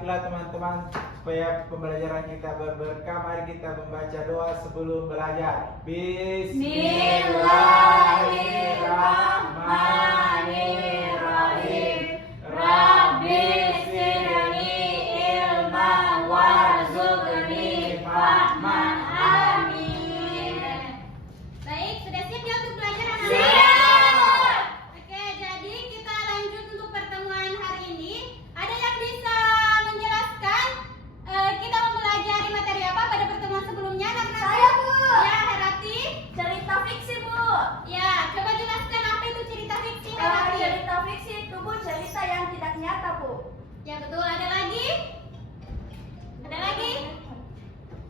baiklah teman-teman, supaya pembelajaran kita berberkah, mari kita membaca doa sebelum belajar. Bismillahirrahmanirrahim. Rabbi sirni ilman warzuqni fahman. Amin. Baik, sudah siap ya untuk belajar anak-anak? Siap. Oke, jadi kita lanjut untuk pertemuan hari ini. Ada yang bisa menjelaskan kita mempelajari materi apa pada pertemuan sebelumnya? Anak-anak? Saya, Bu. Ya, Herati. Cerita fiksi, Bu. Ya, coba jelaskan apa itu cerita fiksi, Herati. Cerita fiksi itu, Bu, cerita yang tidak nyata, Bu. Ya, betul. Ada lagi? Ada lagi?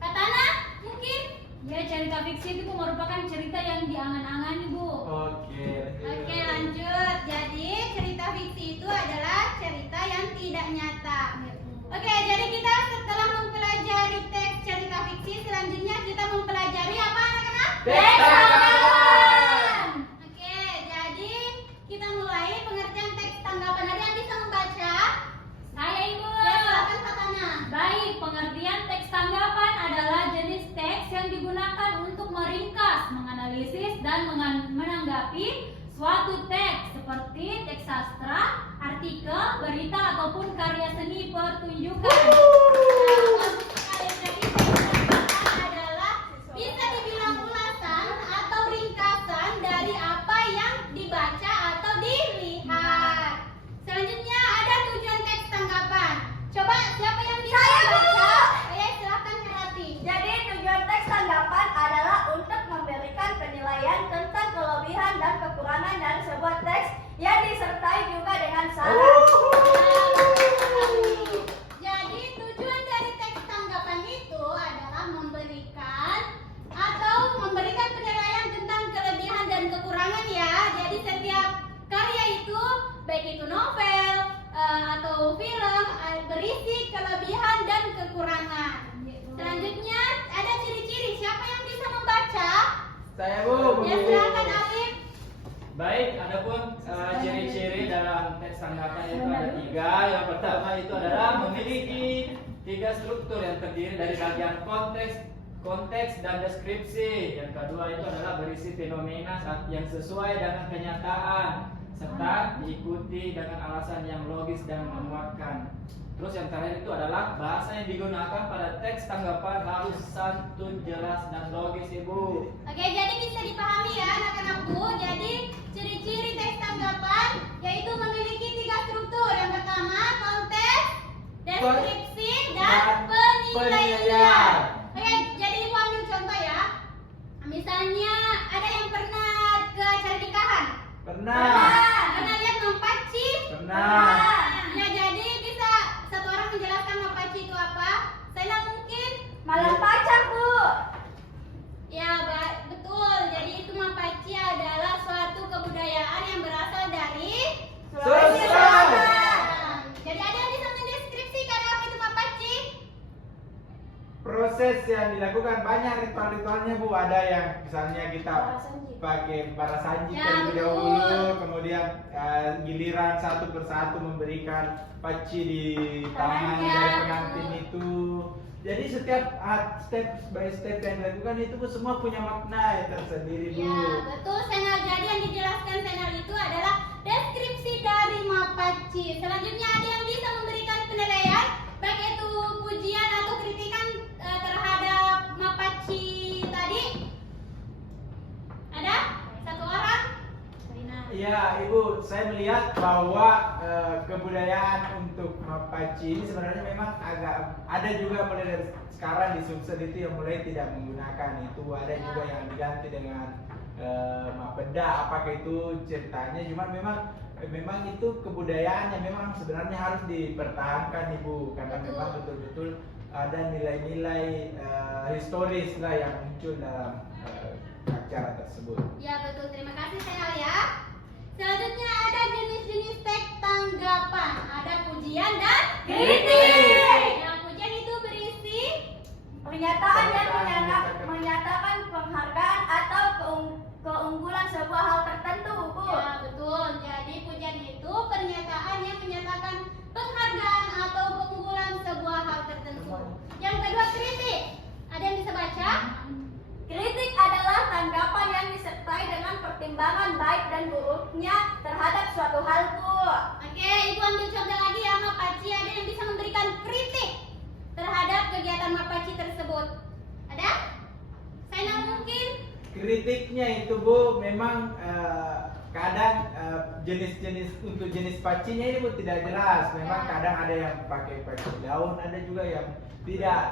Katana, mungkin? Ya, cerita fiksi itu merupakan cerita yang diangan-angan, Bu. Oke, lanjut. Jadi, cerita fiksi itu adalah cerita yang tidak nyata. Oke, jadi kita setelah mempelajari teks cerita fiksi, selanjutnya kita mempelajari apa, anak-anak? Teks tanggapan. Oke, jadi kita mulai pengertian teks tanggapan. Ada yang bisa membaca? Saya, Ibu. Ya, silakan Katana. Baik, pengertian teks tanggapan adalah jenis teks yang digunakan untuk meringkas, menganalisis, dan menanggapi suatu teks seperti teks sastra, artikel, berita, ataupun karya seni pertunjukan. Jadi teks tanggapan adalah bisa dibilang ulasan atau ringkasan dari apa yang dibaca atau dilihat. Selanjutnya ada tujuan teks tanggapan. Coba siapa yang bisa Saya, Bu. membaca? Oke, silakan Herati. Jadi tujuan teks tanggapan adalah untuk memberikan penilaian tentang kelebihan dan kekurangan dari sebuah teks yang disertai juga dengan saran. Jadi tujuan dari teks tanggapan itu adalah memberikan penilaian tentang kelebihan dan kekurangan ya. Jadi setiap karya itu, baik itu novel atau film, berisi kelebihan dan kekurangan. Selanjutnya ada ciri-ciri. Siapa yang bisa membaca? Saya, Bu. Ya, silakan Alif. Baik, adapun ciri-ciri dalam teks tanggapan itu ada 3. Yang pertama itu adalah memiliki 3 struktur yang terdiri dari bagian konteks dan deskripsi. Yang kedua itu adalah berisi fenomena yang sesuai dengan kenyataan serta diikuti dengan alasan yang logis dan memuatkan. Terus yang terakhir itu adalah bahasa yang digunakan pada teks tanggapan harus santun, jelas, dan logis, Ibu. Oke, jadi bisa dipahami ya anak-anakku. Jadi ciri-ciri teks tanggapan yaitu memiliki 3 struktur. Yang pertama konteks, deskripsi, dan penilaian. Oke, jadi Ibu ambil contoh ya. Misalnya ada yang pernah ke acara nikahan? Pernah. Pernah lihat mampaci? Pernah. Ya, jadi bisa satu orang menjelaskan mampaci itu apa? Saya mungkin. Malam pacar, Bu. Ya, betul. Jadi itu mampaci adalah suatu kebudayaan yang berasal dari Sulawesi Selatan. Selatan. Jadi ada yang bisa mendeskripsikan apa itu mampaci? Proses yang dilakukan banyak ritual-ritualnya, Bu. Ada yang misalnya kita pakai barasanji Ya, terlebih betul. dahulu, kemudian giliran satu persatu memberikan paci di tangan Tangannya. dari pengantin itu. Jadi setiap step by step yang dilakukan itu semua punya makna yang tersendiri, Bu. Ya, betul Senal. Jadi yang dijelaskan Senal itu adalah deskripsi dari mampaci. Selanjutnya ada yang bisa memberikan penilaian, baik itu pujian atau kritikan terhadap mampaci tadi. Ada? Satu orang? Iya, Ibu, saya melihat bahwa kebudayaan untuk mapaci ini sebenarnya memang agak ada juga mulai dari sekarang di Sumsel itu yang mulai tidak menggunakan itu, ada juga yang diganti dengan mapeda, apakah itu ceritanya, cuma memang itu kebudayaan yang memang sebenarnya harus dipertahankan, Ibu, karena Betul. memang betul-betul ada nilai-nilai historis lah yang muncul dalam acara tersebut. Ya, betul. Terima kasih Senal ya. Selanjutnya ada jenis-jenis teks tanggapan. Ada pujian dan Kritik. Yang pujian itu berisi Pernyataan yang menyatakan penghargaan atau keunggulan sebuah hal tertentu, Bu. ya, betul. Jadi pujian itu pernyataan yang menyatakan penghargaan atau keunggulan pandangan baik dan buruknya terhadap suatu hal, Bu. Oke, Ibu ambil contoh lagi ya Mapaci. Ada yang bisa memberikan kritik terhadap kegiatan Mapaci tersebut? Ada? Saya mungkin. Kritiknya itu Bu memang kadang jenis-jenis untuk jenis pacinya ini Bu tidak jelas. Memang kadang ada yang pakai daun, ada juga yang tidak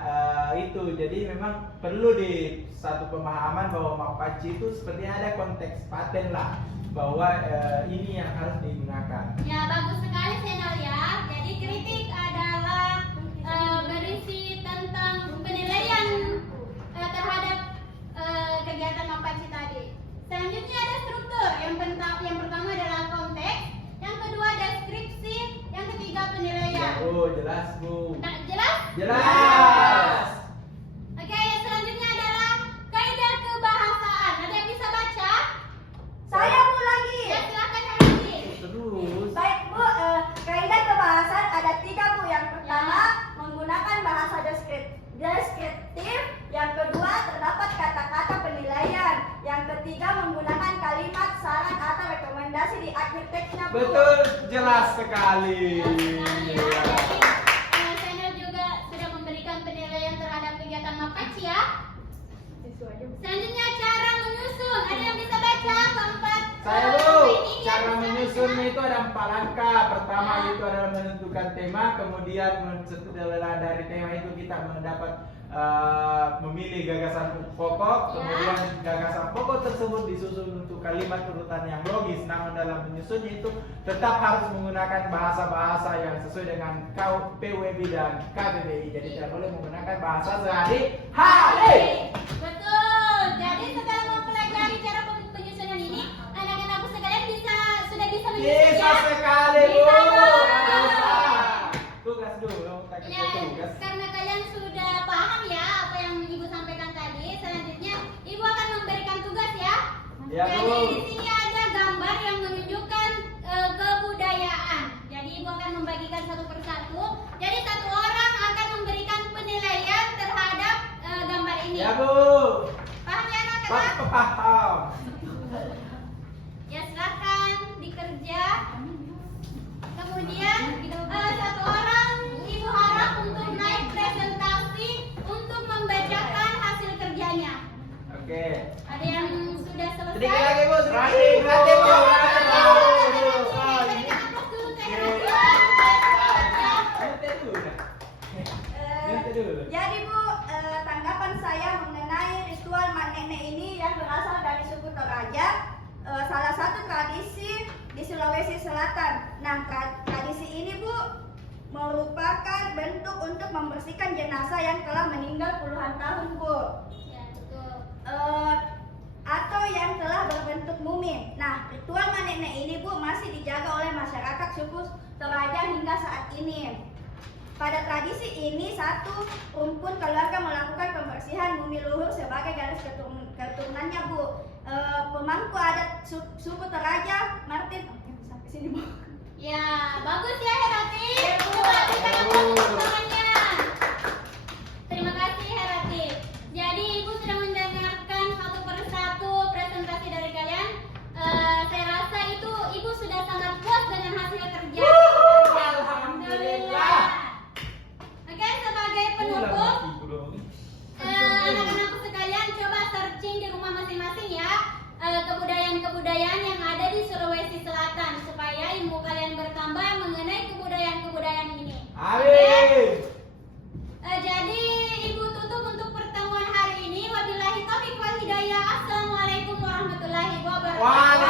itu. Jadi memang perlu di satu pemahaman bahwa Mapaci itu seperti ada konteks paten lah, bahwa ini yang harus digunakan. Ya, bagus sekali channel ya. Jadi kritik adalah berisi tentang penilaian terhadap kegiatan Mapaci tadi. Selanjutnya ada struktur. Yang pertama adalah konteks, yang kedua deskripsi, yang ketiga penilaian. Oh, jelas Bu. Nah, jelas? Jelas. Oke, yang selanjutnya adalah kaidah kebahasaan. Ada yang bisa baca? Saya, Bu, lagi. Ya, silakan Hardi. Terus. Baik, Bu, kaidah kebahasaan ada 3, Bu. Yang pertama, menggunakan bahasa deskriptif. Yang kedua, terdapat kata-kata penilaian. Yang ketiga, menggunakan kalimat saran atau rekomendasi di akhir teksnya, Bu. Betul, jelas sekali. Jadi, channel juga sudah memberikan penilaian terhadap kegiatan Mapaci ya. Selanjutnya cara menyusun. Ada yang bisa baca keempat? Saya Bu, ini yang cara bisa menyusunnya baca? itu ada 4 langkah. Pertama itu adalah menentukan tema, kemudian setelah dari tema itu kita mendapat memilih gagasan pokok, kemudian gagasan pokok tersebut disusun untuk kalimat urutan yang logis. Namun dalam menyusunnya itu tetap harus menggunakan bahasa-bahasa yang sesuai dengan PWB dan KBBI. Jadi tidak boleh menggunakan bahasa sehari-hari. Betul. Jadi setelah mempelajari cara penyusunan ini, anak-anakku sekalian sudah bisa menyusun Bisa ya? sekali Bu. Bisa. Bisa. Tugas dulu, kita Ya, tugas. karena kalian sudah paham ya apa yang Ibu sampaikan tadi. Selanjutnya Ibu akan memberikan tugas ya. Ya, Jadi Bu. di sini ada gambar yang menunjukkan kebudayaan. Jadi Ibu akan membagikan satu persatu. Jadi satu orang akan memberikan penilaian terhadap gambar ini. Ya Bu. Paham ya anak-anak? Paham. Ya silakan dikerja. Kemudian satu orang Ibu harap untuk naik presentasi untuk membacakan hasil kerjanya. Oke. Ada yang sudah selesai? Sedikit lagi Bu, sedikit Bu. Jadi, Bu, tanggapan saya mengenai ritual mak nenek ini yang berasal dari suku Toraja, salah satu tradisi di Sulawesi Selatan. Nah, tradisi ini, Bu, merupakan bentuk untuk membersihkan jenazah yang telah meninggal puluhan tahun, Bu. Ya, betul. Atau yang telah berbentuk mumi. Nah, ritual mak nenek ini, Bu, masih dijaga oleh masyarakat suku Toraja hingga saat ini. Pada tradisi ini, satu rumpun keluarga melakukan pembersihan bumi luhur sebagai garis keturunannya, Bu. Pemangku adat suku Toraja, Martin, sampai sini, Bu. Ya, bagus ya Herati. Ya, Bu. Coba kita Bu. tepuk tangannya. Terima kasih Herati. Jadi Ibu sudah mendengarkan satu persatu presentasi dari kalian. Saya rasa itu Ibu sudah sangat puas dengan hasil kerja. Alhamdulillah. Oke, sebagai penutup, anak-anakku sekalian coba searching di rumah masing-masing ya kebudayaan-kebudayaan yang ada di Sulawesi Selatan supaya ilmu kalian bertambah mengenai kebudayaan-kebudayaan ini. Amin. Jadi Ibu tutup untuk pertemuan hari ini. Wabillahi taufiq wal hidayah. Assalamualaikum warahmatullahi wabarakatuh.